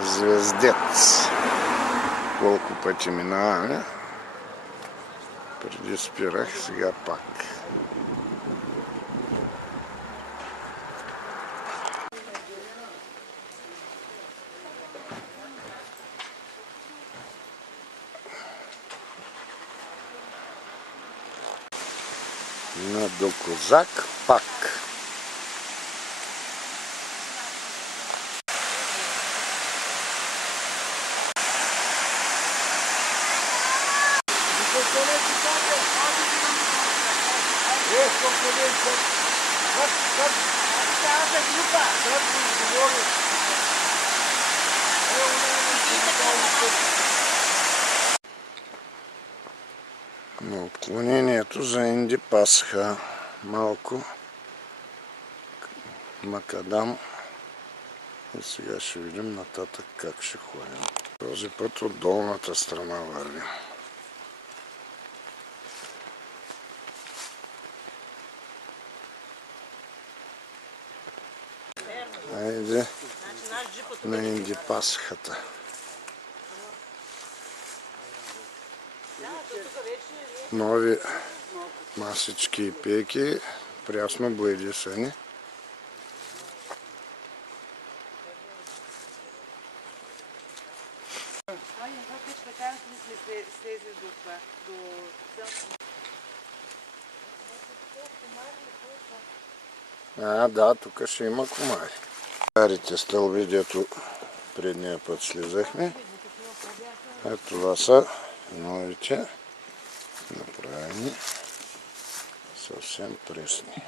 Звездец. Колко пъти минаваме. Преди спирах, сега пак. На до Козак пак. На отклонението за Инди Пасха малко макадам и сега ще видим нататък как ще ходим. Този път от долната страна вървим. Айде на Инди Пасхата. Нови масички и пейки, прясно боядисани. Да, тук ще има комари. Старите стълби, дето предния път слизахме. Ето това са новите, направени съвсем пресни.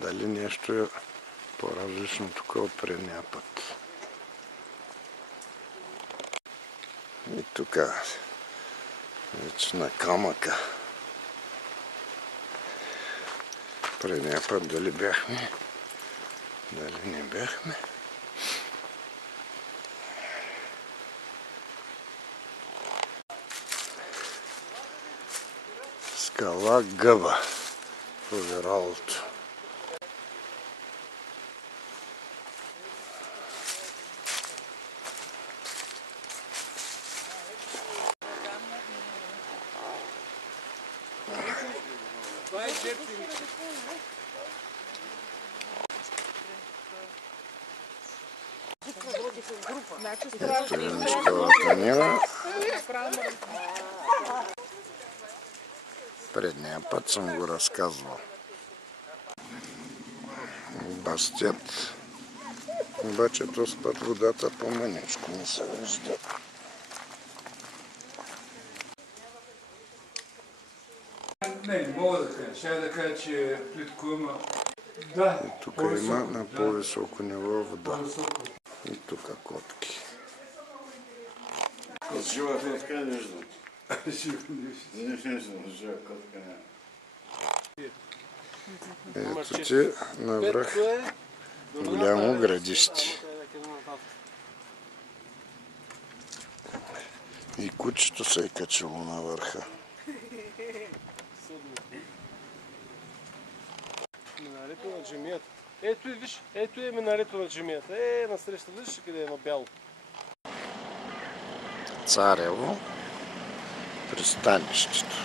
Дали нещо е по-различно тук от предния път. И тук вече на камъка. Предния път дали бяхме, дали не бяхме. Скала Гъба в Овералото. Ето Веничковата нива. Предния път съм го разказвал. Бастет. Обаче този път водата по-маничко не се вижда. Не мога да кажа. Ще да кажа, че плитко има. И тук има на по-високо ниво вода. И тук котки. Жива котка не виждам. Не виждам, жива котка не. Ето ти навръх голямо градище. И кучето се е качило на върха. Минарето на джамията. Ето и виж, ето е минарето на джамията. Насреща, виж къде е на бяло. Царево, пристанището.